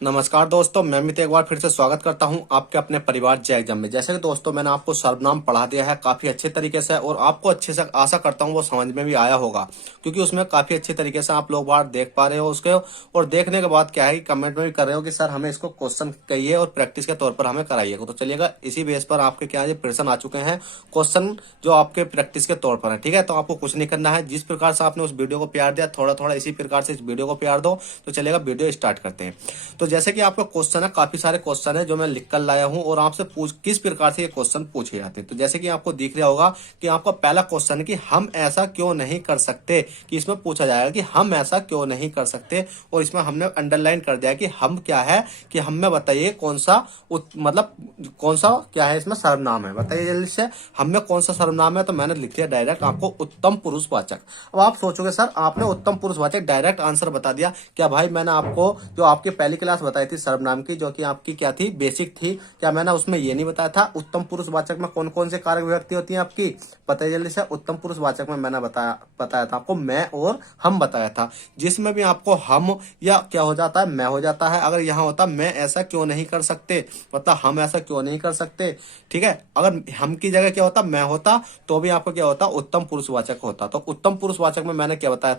नमस्कार दोस्तों, मैं मित एक बार फिर से स्वागत करता हूं आपके अपने परिवार जय एग्जाम में। जैसे कि दोस्तों मैंने आपको सर्वनाम पढ़ा दिया है काफी अच्छे तरीके से और आपको अच्छे से आशा करता हूं वो समझ में भी आया होगा, क्योंकि उसमें काफी अच्छे तरीके से आप लोग बार देख पा रहे हो उसके। और देखने के बाद क्या है कि कमेंट में भी कर रहे हो कि सर हमें इसको क्वेश्चन कहिए और प्रैक्टिस के तौर पर हमें कराइए। तो चलिएगा, इसी बेस पर आपके क्या है प्रश्न आ चुके हैं, क्वेश्चन जो आपके प्रैक्टिस के तौर पर है। ठीक है, तो आपको कुछ नहीं करना है, जिस प्रकार से आपने उस वीडियो को प्यार दिया थोड़ा थोड़ा इसी प्रकार से इस वीडियो को प्यार दो। तो चलेगा, वीडियो स्टार्ट करते हैं। तो जैसे कि आपका क्वेश्चन है, काफी सारे क्वेश्चन है जो मैं लिख कर लाया हूं और आपसे पूछ किस प्रकार से ये क्वेश्चन पूछे जाते हैं। तो जैसे कि आपको दिख रहा होगा कि आपका पहला क्वेश्चन है कि हम ऐसा क्यों नहीं कर सकते, कि इसमें पूछा जाएगा कि हम ऐसा क्यों नहीं कर सकते। और इसमें हमने अंडरलाइन कर दिया कि हम क्या है, कि हमें बताइए कौन सा मतलब कौन सा क्या है इसमें सर्वनाम है, बताइए जल्दी से हमें कौन सा सर्वनाम है। तो मैंने लिख दिया डायरेक्ट आपको उत्तम पुरुषवाचक। अब आप सोचोगे सर आपने उत्तम पुरुषवाचक डायरेक्ट आंसर बता दिया। क्या भाई, मैंने आपको जो आपकी पहली क्लास बताई थी सर्वनाम की, जो कि आपकी क्या थी बेसिक थी, क्या मैंने उसमें ये नहीं बताया था उत्तम पुरुषवाचक में कौन कौन से कारक विभक्ति होती है आपकी, बताइए जल्दी से। उत्तम पुरुषवाचक में मैंने बताया था आपको मैं और हम बताया था, जिसमें भी आपको हम या क्या हो जाता है मैं हो जाता है। अगर यहाँ होता मैं ऐसा क्यों नहीं कर सकते, मतलब हम ऐसा क्यों नहीं कर सकते। ठीक है, अगर हम की जगह क्या होता मैं होता तो भी आपको क्या होता उत्तम पुरुषवाचक होता। तो उत्तम पुरुषवाचक में मैंने क्या बताया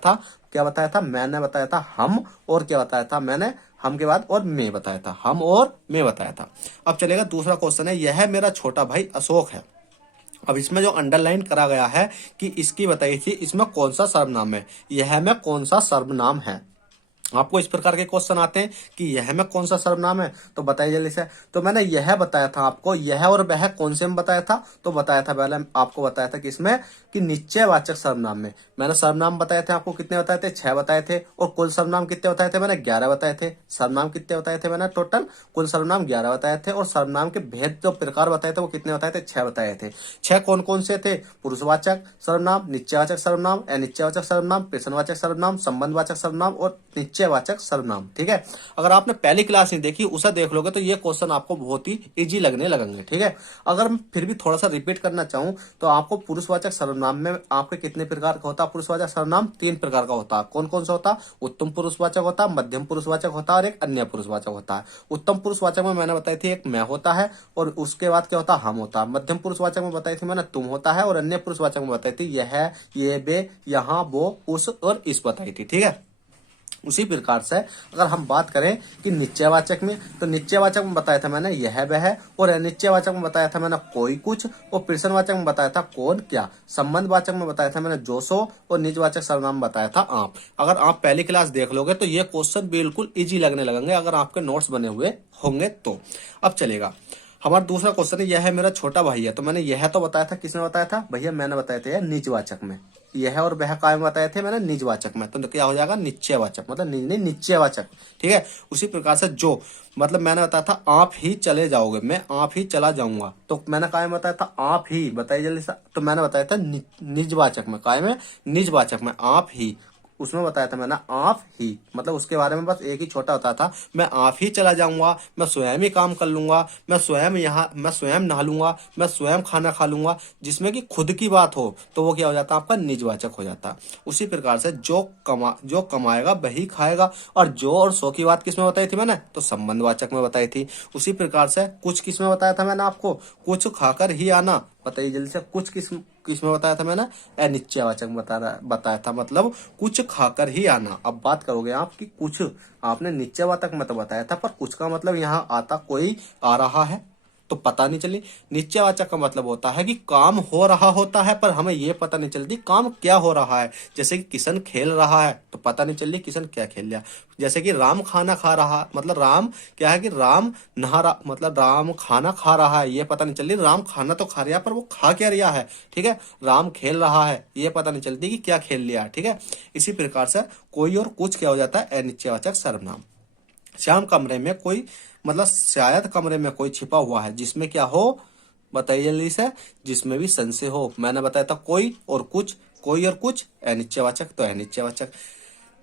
था मैंने बताया था हम, और क्या बताया था मैंने हम के बाद और मैं बताया था, हम और मैं बताया था। अब चलेगा दूसरा क्वेश्चन है, यह मेरा छोटा भाई अशोक है। अब इसमें जो अंडरलाइन करा गया है कि इसकी बताइए थी इसमें कौन सा सर्वनाम है, यह में कौन सा सर्वनाम है। आपको इस प्रकार के क्वेश्चन आते हैं कि यह में कौन सा सर्वनाम है, तो बताइए जल्दी से। तो मैंने यह बताया था आपको, यह और वह कौन से में बताया था, तो बताया था पहले आपको बताया था कि इसमें कि निश्चयवाचक सर्वनाम में मैंने सर्वनाम बताए थे आपको, कितने बताए थे 6 बताए थे। और कुल सर्वनाम कितने बताए थे मैंने 11 बताए थे। सर्वनाम कितने बताए थे मैंने टोटल, कुल सर्वनाम 11 बताए थे। और सर्वनाम के भेद जो प्रकार बताए थे वो कितने बताए थे 6 बताए थे। 6 कौन कौन से थे, पुरुषवाचक सर्वनाम, निश्चयवाचक सर्वनाम, अनिश्चयवाचक सर्वनाम, प्रश्नवाचक सर्वनाम, संबंधवाचक सर्वनाम और निश्चयवाचक सर्वनाम। ठीक है, अगर आपने पहली क्लास नहीं देखी उसे देख लोगे तो ये क्वेश्चन आपको बहुत ही इजी लगने लगेंगे। ठीक है, अगर मैं फिर भी थोड़ा सा रिपीट करना चाहूं तो आपको पुरुषवाचक सर्वनाम में आपके कितने प्रकार का होता है, पुरुषवाचक सर्वनाम 3 प्रकार का होता है। कौन कौन सा होता है, उत्तम पुरुषवाचक होता है, मध्यम पुरुषवाचक होता है और एक अन्य पुरुषवाचक होता है। उत्तम पुरुषवाचक में मैंने बताई थी एक मैं होता है और उसके बाद क्या होता है हम होता है। मध्यम पुरुषवाचक में बताई थी मैंने तुम होता है और अन्य पुरुषवाचक में बताई थी यह, ये, वे, यहाँ, वो, उस और इस बताई थी। ठीक है, उसी प्रकार से अगर हम बात करें कि निश्चयवाचक में, तो निश्चयवाचक में बताया था मैंने यह वह, और अनिश्चयवाचक में बताया था मैंने कोई कुछ, और प्रश्नवाचक में बताया था कौन क्या, संबंधवाचक में बताया था मैंने जो सो, और निजवाचक सर्वनाम बताया था आप। अगर आप पहली क्लास देख लोगे तो ये क्वेश्चन बिल्कुल इजी लगने लगेंगे अगर आपके नोट्स बने हुए होंगे तो। अब चलेगा हमारा दूसरा क्वेश्चन है, यह है मेरा छोटा भाई है। तो मैंने यह तो बताया था, किसने बताया था भैया, मैंने बताया था निजवाचक में। यह और वह काय में बताए थे मैंने निजवाचक में, तो क्या हो जाएगा निश्चयवाचक, मतलब निज नहीं निश्चयवाचक। ठीक है, उसी प्रकार से जो मतलब मैंने बताया था आप ही चले जाओगे, मैं आप ही चला जाऊंगा, तो मैंने काय में बताया था आप ही, बताइए जल्दी से। तो मैंने बताया था निजवाचक में, काय में निजवाचक में आप ही, उसमें बताया था मैंने आप ही, मतलब उसके बारे में बस एक ही छोटा होता था, मैं आप ही चला जाऊंगा, मैं स्वयं ही काम कर लूंगा, मैं स्वयं नहा लूंगा, मैं स्वयं खाना खा लूंगा, जिसमें कि खुद की बात हो तो वो क्या हो जाता आपका निजवाचक हो जाता। उसी प्रकार से जो कमाएगा वही खाएगा, और जो और सो की बात किसमें बताई थी मैंने, तो संबंधवाचक में बताई थी। उसी प्रकार से कुछ किसमें बताया था मैंने आपको, कुछ खाकर ही आना, बताइए जल्दी से कुछ किसमें बताया था मैंने, अनिश्चयवाचक में बताया था, मतलब कुछ खाकर ही आना। अब बात करोगे आप कि कुछ आपने निश्चयवाचक में तो बताया था, पर कुछ का मतलब यहाँ आता कोई आ रहा है तो पता नहीं चली। निश्चयवाचक का मतलब होता है कि काम हो रहा होता है पर हमें ये पता नहीं चलती काम क्या हो रहा है। जैसे कि किशन खेल रहा है तो पता नहीं चल रही किशन क्या खेल रहा। जैसे कि राम खाना खा रहा, मतलब राम क्या है कि राम नहा रहा, मतलब राम खाना खा रहा है, ये पता नहीं चल रही राम खाना तो खा रहा है पर वो खा क्या रिया है। ठीक है, राम खेल रहा है, ये पता नहीं चलती कि क्या खेल लिया। ठीक है, इसी प्रकार से कोई और कुछ क्या हो जाता है अनिश्चयवाचक सर्वनाम। श्याम कमरे में कोई, मतलब शायद कमरे में कोई छिपा हुआ है जिसमें क्या हो, बताइए जल्दी से, जिसमें भी संशय हो। मैंने बताया था कोई और कुछ, कोई और कुछ अनिश्चयवाचक, तो अनिश्चयवाचक।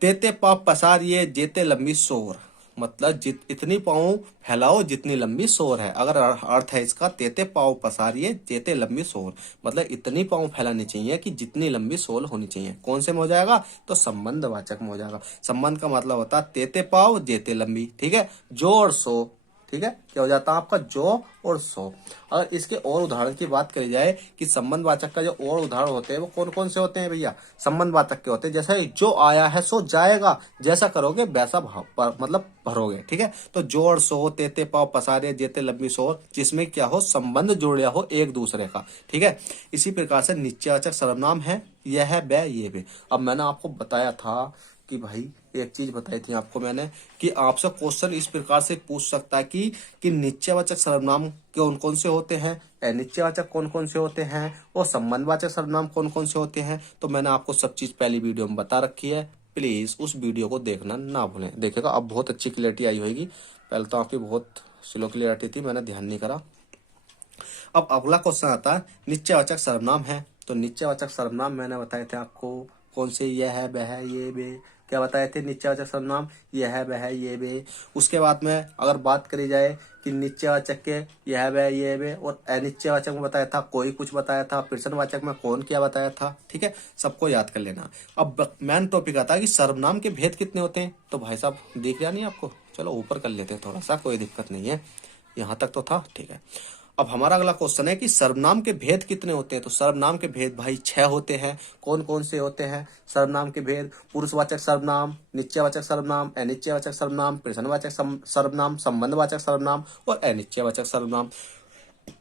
तेते पाप पसारिये जेते लंबी सोर, मतलब इतनी पाँव फैलाओ जितनी लंबी सोर है। अगर अर्थ है इसका तेते पाँव पसारिए जेते लंबी सोर, मतलब इतनी पाँव फैलानी चाहिए कि जितनी लंबी सोल होनी चाहिए। कौन से में हो जाएगा? तो संबंध वाचक में हो जाएगा। संबंध का मतलब होता है तेते पाँव जेते लंबी, ठीक है, जो और सो, ठीक है, क्या हो जाता है आपका? जो और सो। अगर इसके और उदाहरण की बात करी जाए कि संबंध वाचक का जो और उदाहरण होते हैं वो कौन कौन से होते हैं भैया? संबंध वाचक के होते हैं जैसे जो आया है सो जाएगा, जैसा करोगे वैसा भाव पर मतलब भरोगे, ठीक है। तो जो और सो, तेते पाँव पसारे जेते लंबी सोर, जिसमें क्या हो? संबंध जुड़ा हो एक दूसरे का, ठीक है। इसी प्रकार से निश्चयवाचक सर्वनाम है यह बै ये वे। अब मैंने आपको बताया था कि भाई एक चीज बताई थी आपको मैंने कि आपसे क्वेश्चन इस प्रकार से पूछ सकता है कि निश्चयवाचक सर्वनाम कौन कौन से होते हैं, अनिश्चयवाचक कौन कौन से होते हैं और संबंधवाचक सर्वनाम कौन कौन से होते हैं। तो मैंने आपको सब चीज पहली वीडियो में बता रखी है, प्लीज उस वीडियो को देखना ना भूलें। देखिएगा अब बहुत अच्छी क्लियरिटी आई होगी। पहले तो आपकी बहुत स्लो क्लियरिटी थी, मैंने ध्यान नहीं करा। अब अगला क्वेश्चन आता है निश्चयवाचक सर्वनाम है। तो निश्चयवाचक सर्वनाम मैंने बताए थे आपको कौन से? यह है, वह है, ये वे। क्या बताए थे? निश्चयवाचक सर्वनाम यह है, वह है, ये वे। उसके बाद में अगर बात करी जाए कि निश्चयवाचक के यह वह ये वे और अनिश्चयवाचक में बताया था कोई कुछ बताया था, प्रश्नवाचक में कौन क्या बताया था, ठीक है, सबको याद कर लेना। अब मेन टॉपिक आता है कि सर्वनाम के भेद कितने होते हैं। तो भाई साहब दिख रहा नहीं आपको? चलो ऊपर कर लेते हैं थोड़ा सा, कोई दिक्कत नहीं है, यहाँ तक तो था, ठीक है। अब हमारा अगला क्वेश्चन है कि सर्वनाम के भेद कितने होते हैं। तो सर्वनाम के भेद भाई 6 होते हैं। कौन कौन से होते हैं सर्वनाम के भेद? पुरुषवाचक सर्वनाम, निश्चयवाचक सर्वनाम, अनिश्चयवाचक सर्वनाम, प्रश्नवाचक सर्वनाम, संबंधवाचक सर्वनाम और अनिश्चयवाचक सर्वनाम।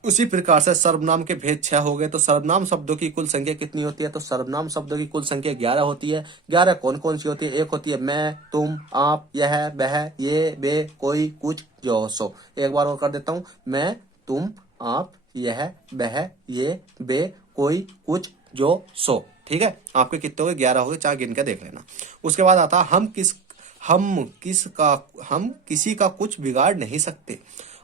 उसी प्रकार से सर्वनाम के भेद 6 हो गए। तो सर्वनाम शब्दों की कुल संख्या कितनी होती है? तो सर्वनाम शब्दों की कुल संख्या 11 होती है। 11 कौन कौन सी होती है? एक होती है मैं, तुम, आप, यह, वह, ये, वे, कोई, कुछ, जो, सो। एक बार और कर देता हूँ, मैं, तुम, आप, यह, वह, ये, वे, कोई, कुछ, जो, सो, ठीक है। आपके कितने हो गए? 11 हो गए, 4 गिन के देख लेना। उसके बाद आता हम किसी का कुछ बिगाड़ नहीं सकते।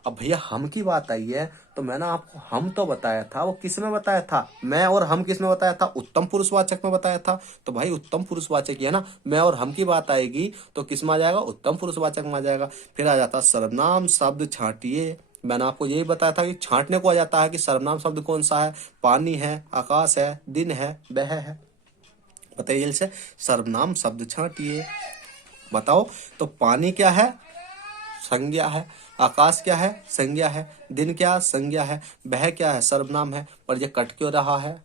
अब भैया हम की बात आई है तो मैंने आपको हम तो बताया था, वो किस में बताया था? मैं और हम किस में बताया था? उत्तम पुरुषवाचक में बताया था। तो भाई उत्तम पुरुषवाचक ही है ना, मैं और हम की बात आएगी तो किस में आ जाएगा? उत्तम पुरुषवाचक में आ जाएगा। फिर आ जाता सर्वनाम शब्द छांटिए। मैंने आपको यही बताया था कि छांटने को आ जाता है कि सर्वनाम शब्द कौन सा है? पानी है, आकाश है, दिन है, वह है। बताइए जल्दी से, सर्वनाम शब्द छांटिए, बताओ। तो पानी क्या है? संज्ञा है। आकाश क्या है? संज्ञा है। दिन क्या? संज्ञा है। वह क्या है? सर्वनाम है। पर ये कट क्यों रहा है?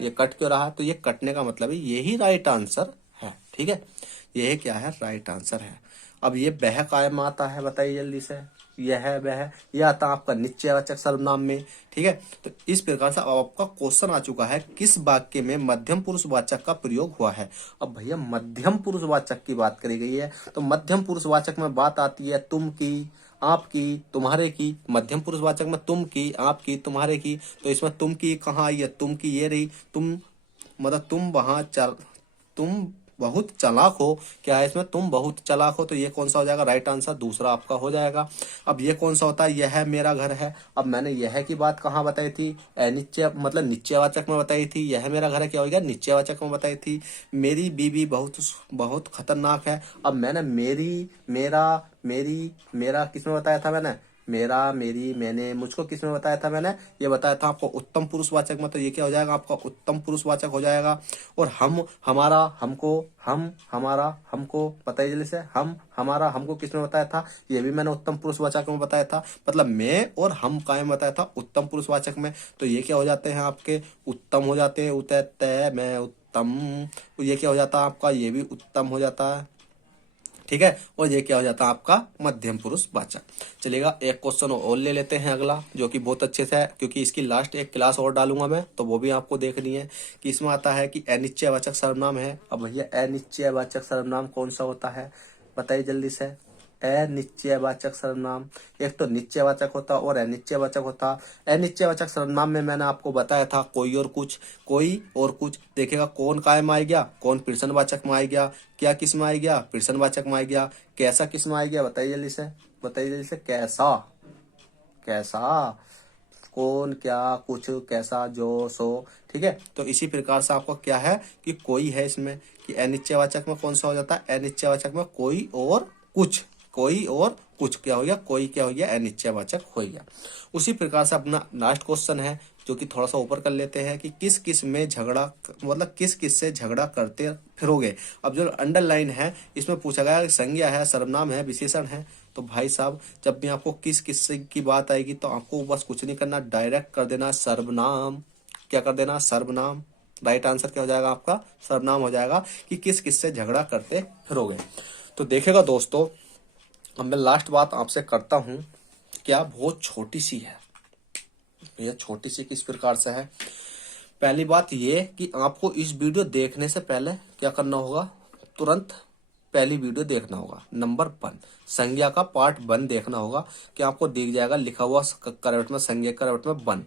ये कट क्यों रहा है? तो ये कटने का मतलब है यही राइट आंसर है, ठीक है, यह क्या है? राइट आंसर है। अब ये वह कायम आता है, बताइए जल्दी से, यह वह, यह आता है आपका निश्चयवाचक सर्वनाम में, ठीक है। तो इस प्रकार से अब आपका क्वेश्चन आ चुका है किस वाक्य में मध्यम पुरुषवाचक का प्रयोग हुआ है। अब भैया मध्यम पुरुषवाचक की बात करी गई है तो मध्यम पुरुषवाचक में बात आती है तुम की, आपकी, तुम्हारे की। मध्यम पुरुषवाचक में तुम की, आपकी, तुम्हारे की। तो इसमें तुम की कहाँ आई है? तुम की ये रही, तुम मतलब तुम बहुत चालाक हो। क्या है इसमें? तुम बहुत चालाक हो। तो ये कौन सा हो जाएगा? राइट आंसर दूसरा आपका हो जाएगा। अब ये कौन सा होता है? यह मेरा घर है। अब मैंने यह की बात कहाँ बताई थी? अनिश्चय मतलब निश्चयवाचक में बताई थी। यह मेरा घर है क्या हो गया? निश्चयवाचक में बताई थी। मेरी बीवी बहुत बहुत खतरनाक है। अब मैंने मेरा किस में बताया था मैंने? मेरा, मेरी, मैंने, मुझको किस में बताया था मैंने? ये बताया था आपको उत्तम पुरुषवाचक में। तो ये क्या हो जाएगा आपका? उत्तम पुरुषवाचक हो जाएगा। और हम, हमारा, हमको, हम, हमारा, हमको, बताइए जल्दी से, हम, हमारा, हमको किस में बताया था? ये भी मैंने उत्तम पुरुषवाचक में बताया था। मतलब मैं और हम कायम बताया था उत्तम पुरुषवाचक में। तो ये क्या हो जाते हैं आपके? उत्तम हो जाते हैं। उतय मैं उत्तम। तो ये क्या हो जाता है आपका? ये भी उत्तम हो जाता है, ठीक है। और ये क्या हो जाता है आपका? मध्यम पुरुष वाचक। चलेगा, एक क्वेश्चन और ले लेते हैं अगला, जो कि बहुत अच्छे से है, क्योंकि इसकी लास्ट एक क्लास और डालूंगा मैं, तो वो भी आपको देखनी है। कि इसमें आता है कि अनिश्चयवाचक सर्वनाम है। अब भैया अनिश्चयवाचक सर्वनाम कौन सा होता है? बताइए जल्दी से। अनिश्चयवाचक सर्वनाम, एक तो निश्चयवाचक होता और अनिश्चयवाचक होता। अनिश्चयवाचक सर्वनाम में मैंने आपको बताया था कोई और कुछ, कोई और कुछ। देखिएगा कौन कायम आ गया, कौन प्रश्नवाचक में आ गया, क्या किस में आ गया? प्रश्नवाचक में आ गया। कैसा किस में आ गया? बताइए जल्दी से, बताइए जल्दी से। कैसा, कैसा, कौन, क्या, कुछ, कैसा, जो, सो, ठीक है। तो इसी प्रकार से आपको क्या है कि कोई है इसमें कि अनिश्चयवाचक में कौन सा हो जाता है? अनिश्चयवाचक में कोई और कुछ, कोई और कुछ क्या हो गया, कोई क्या हो गया, अनिश्चयवाचक हो गया। उसी प्रकार से अपना लास्ट क्वेश्चन है जो कि थोड़ा सा ऊपर कर लेते हैं कि किस किस में झगड़ा, मतलब किस किस से झगड़ा करते फिरोगे। अब जो अंडरलाइन है इसमें पूछा गया है संज्ञा है, सर्वनाम है, विशेषण है। तो भाई साहब जब भी आपको किस किस की बात आएगी तो आपको बस कुछ नहीं करना, डायरेक्ट कर देना सर्वनाम। क्या कर देना, सर्वनाम। राइट आंसर क्या हो जाएगा आपका, सर्वनाम हो जाएगा कि किस किस से झगड़ा करते फिरोगे। तो देखेगा दोस्तों, अब मैं लास्ट बात आपसे करता हूं, क्या बहुत छोटी सी है भैया, छोटी सी किस प्रकार से है। पहली बात ये कि आपको इस वीडियो देखने से पहले क्या करना होगा, तुरंत पहली वीडियो देखना होगा। नंबर 1 संज्ञा का पार्ट 1 देखना होगा कि आपको दिख जाएगा लिखा हुआ करवट में, संज्ञा करवट में 1।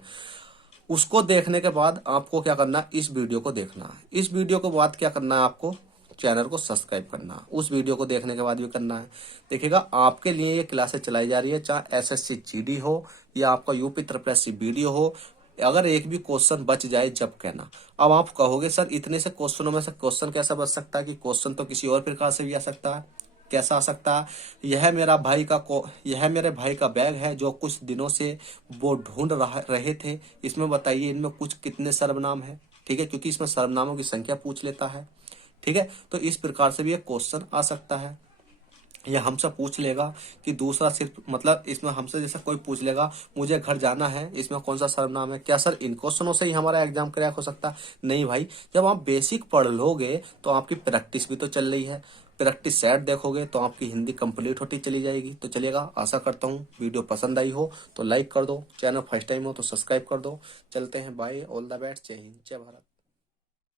उसको देखने के बाद आपको क्या करना है, इस वीडियो को देखना है। इस वीडियो के बाद क्या करना है, आपको चैनल को सब्सक्राइब करना है। उस वीडियो को देखने के बाद भी करना है। देखिएगा आपके लिए ये क्लासेस चलाई जा रही है, चाहे एसएससी जीडी हो या आपका यूपी ट्रिपल एससी वीडियो हो। अगर एक भी क्वेश्चन बच जाए जब कहना। अब आप कहोगे सर इतने से क्वेश्चनों में से क्वेश्चन कैसा बच सकता है, कि क्वेश्चन तो किसी और प्रकार से भी आ सकता है। कैसा आ सकता है, यह मेरे भाई का बैग है जो कुछ दिनों से वो ढूंढ रहे थे। इसमें बताइए इनमें कुछ कितने सर्वनाम है। ठीक है, क्योंकि इसमें सर्वनामों की संख्या पूछ लेता है। ठीक है, तो इस प्रकार से भी एक क्वेश्चन आ सकता है। या हमसे पूछ लेगा कि दूसरा सिर्फ, मतलब इसमें हमसे जैसे कोई पूछ लेगा मुझे घर जाना है, इसमें कौन सा सर्वनाम है। क्या सर इन क्वेश्चनों से ही हमारा एग्जाम क्रैक हो सकता है? नहीं भाई, जब आप बेसिक पढ़ लोगे तो आपकी प्रैक्टिस भी तो चल रही है। प्रैक्टिस सेट देखोगे तो आपकी हिंदी कंप्लीट होती चली जाएगी। तो चलिएगा, आशा करता हूँ वीडियो पसंद आई हो तो लाइक कर दो, चैनल फर्स्ट टाइम हो तो सब्सक्राइब कर दो। चलते हैं, बाय, ऑल द बेस्ट, जय हिंद, जय भारत।